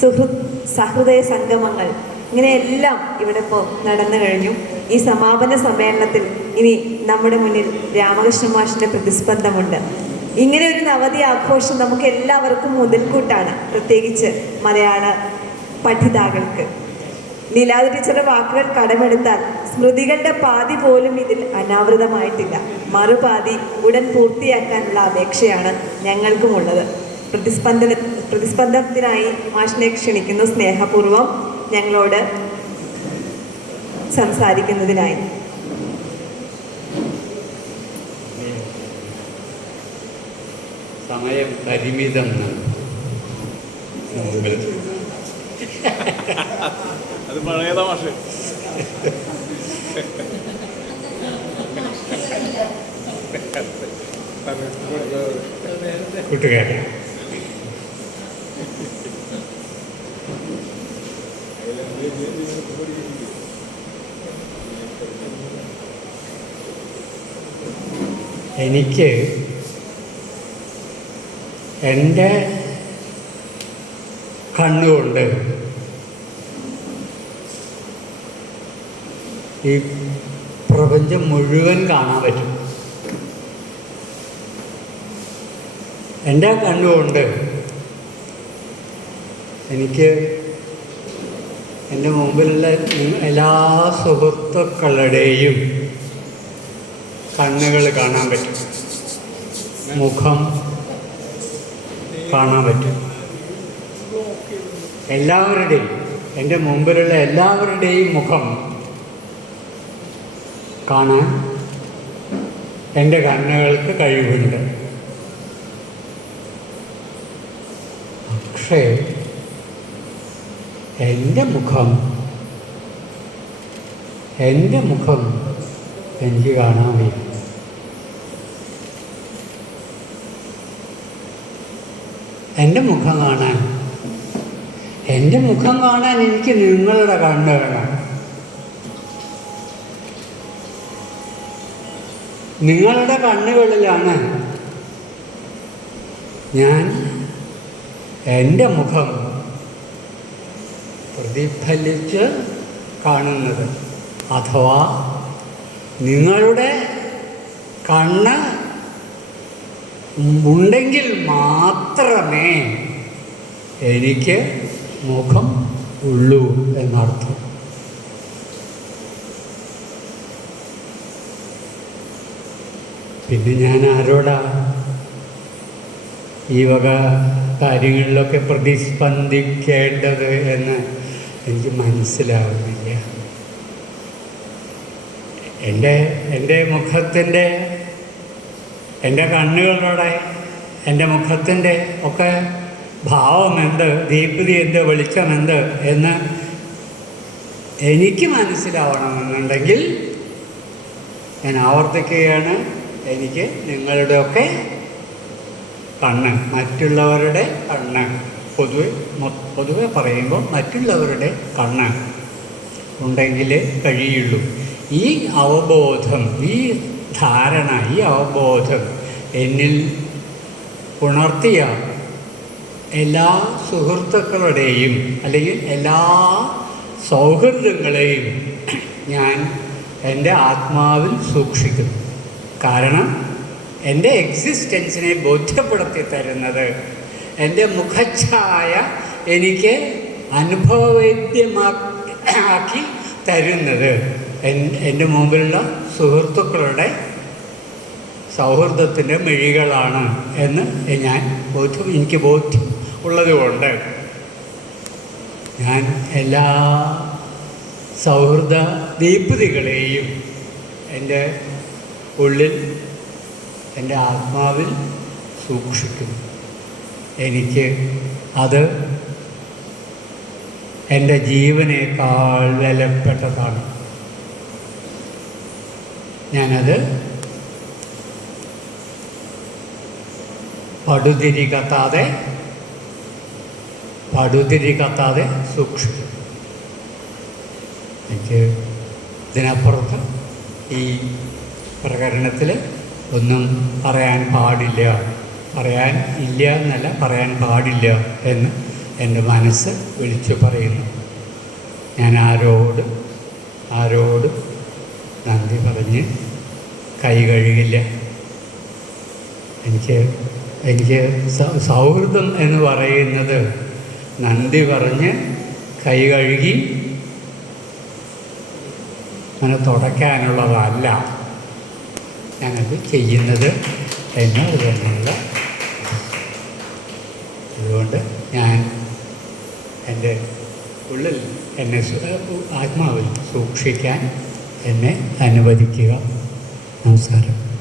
സുഹൃത് സഹൃദയ സംഗമങ്ങൾ. ഇങ്ങനെയെല്ലാം ഇവിടെ ഇപ്പോൾ നടന്നു കഴിഞ്ഞു. ഈ സമാപന സമ്മേളനത്തിൽ ഇനി നമ്മുടെ മുന്നിൽ രാമകൃഷ്ണ മാഷിന്റെ പ്രതിസ്പന്ദമുണ്ട്. ഇങ്ങനെ ഒരു നവതി ആഘോഷം നമുക്ക് എല്ലാവർക്കും മുതൽക്കൂട്ടാണ് പ്രത്യേകിച്ച് മലയാള പഠിതാക്കൾക്ക്. ലീലാതി ടീച്ചറുടെ വാക്കുകൾ കടമെടുത്താൽ സ്മൃതികളുടെ പാതി പോലും ഇതിൽ അനാവൃതമായിട്ടില്ല. മറുപാതി ഉടൻ പൂർത്തിയാക്കാനുള്ള അപേക്ഷയാണ് ഞങ്ങൾക്കുമുള്ളത്. പ്രതിസ്പന്ദന പ്രതിസ്പന്ദനത്തിനായി മാഷിനെ ക്ഷണിക്കുന്ന. സ്നേഹപൂർവം ഞങ്ങളോട് സംസാരിക്കുന്നതിനായി. സമയം പരിമിതം അത് പഴയതാ മാഷ്. കൂട്ടുകാരെ എനിക്ക് എന്റെ കണ്ണുകൊണ്ട് ഈ പ്രപഞ്ചം മുഴുവൻ കാണാൻ പറ്റും. എന്റെ കണ്ണുകൊണ്ട് എനിക്ക് എന്റെ മുമ്പിലുള്ള എല്ലാ സുഹൃത്തുക്കളുടെയും കണ്ണുകൾ കാണാൻ പറ്റും. മുഖം കാണാൻ പറ്റും. എല്ലാവരുടെയും എന്റെ മുമ്പിലുള്ള എല്ലാവരുടെയും മുഖം കാണാൻ എന്റെ കണ്ണുകൾക്ക് കഴിവുണ്ട്. പക്ഷേ എന്റെ മുഖം എന്റെ മുഖം എനിക്ക് കാണാൻ വയ്യ എന്റെ മുഖം കാണാൻ എന്റെ മുഖം കാണാൻ എനിക്ക് നിങ്ങളുടെ കണ്ണ് വേണം നിങ്ങളുടെ കണ്ണുകളിലാണ് ഞാൻ എന്റെ മുഖം പ്രതിഫലിച്ച് കാണുന്നത്. അഥവാ നിങ്ങളുടെ കണ്ണ് ഉണ്ടെങ്കിൽ മാത്രമേ എനിക്ക് മുഖം ഉള്ളൂ എന്നർത്ഥം. പിന്നെ ഞാൻ ആരോടാ ഈ വക കാര്യങ്ങളിലൊക്കെ പ്രതിസ്പന്ദിക്കേണ്ടത് എന്ന് എനിക്ക് മനസ്സിലാവുന്നില്ല. എന്റെ എന്റെ മുഖത്തിന്റെ എന്റെ കണ്ണുകളുടെ എന്റെ മുഖത്തിന്റെ ഒക്കെ ഭാവം എന്ത് ദീപ്തി എന്ത് വെളിച്ചം എന്ത് എന്ന് എനിക്ക് മനസ്സിലാവണമെന്നുണ്ടെങ്കിൽ ഞാൻ ആവർത്തിക്കുകയാണ്. എനിക്ക് നിങ്ങളുടെയൊക്കെ കണ്ണ് മറ്റുള്ളവരുടെ കണ്ണ്. പൊതുവെ പൊതുവെ പറയുമ്പോൾ മറ്റുള്ളവരുടെ കണ്ണ് ഉണ്ടെങ്കിൽ കഴിയുള്ളൂ. ഈ അവബോധം ഈ ധാരണ ഈ അവബോധം എന്നിൽ ഉണർത്തിയ എല്ലാ സുഹൃത്തുക്കളുടെയും അല്ലെങ്കിൽ എല്ലാ സൗഹൃദങ്ങളെയും ഞാൻ എന്റെ ആത്മാവിൽ സൂക്ഷിക്കുന്നു. കാരണം എന്റെ എക്സിസ്റ്റൻസിനെ ബോധ്യപ്പെടുത്തി തരുന്നത് എന്റെ മുഖഛായ എനിക്ക് അനുഭവവേദ്യമാക്കി തരുന്നത്. എൻ- എന്റെ മുമ്പിലുള്ള സുഹൃത്തുക്കളുടെ സൗഹൃദത്തിന്റെ മിഴികളാണ് എന്ന് ഞാൻ ബോധ്യം എനിക്ക് ബോധ്യം ഉള്ളതുകൊണ്ട് ഞാൻ എല്ലാ സൗഹൃദ ദീപ്തികളെയും എന്റെ ഉള്ളിൽ എന്റെ ആത്മാവിൽ സൂക്ഷിക്കുന്നു. എനിക്ക് അത് എന്റെ ജീവനേക്കാൾ വിലപ്പെട്ടതാണ്. ഞാനത് പടുതിരി കത്താതെ പടുതിരി കത്താതെ സൂക്ഷിക്കും എനിക്ക് ഇതിനപ്പുറത്ത് ഈ പ്രകരണത്തിൽ ഒന്നും പറയാൻ പാടില്ല. പറയാൻ ഇല്ല എന്നല്ല പറയാൻ പാടില്ല എന്ന് എന്റെ മനസ്സ് വിളിച്ചു പറയുന്നു. ഞാൻ ആരോട് ആരോട് നന്ദി പറഞ്ഞ് കൈ കഴുകില്ല. എനിക്ക് എനിക്ക് സൗഹൃദം എന്ന് പറയുന്നത് നന്ദി പറഞ്ഞ് കൈ കഴുകി അങ്ങനെ തുടയ്ക്കാനുള്ളതല്ല. ഞാനത് ചെയ്യുന്നത് എന്ന് തന്നെയുള്ള അതുകൊണ്ട് ഞാൻ എന്റെ ഉള്ളിൽ എന്നെ ആത്മാവിൽ സൂക്ഷിക്കാൻ എന്നെ അനുവദിക്കുക. നമസ്കാരം.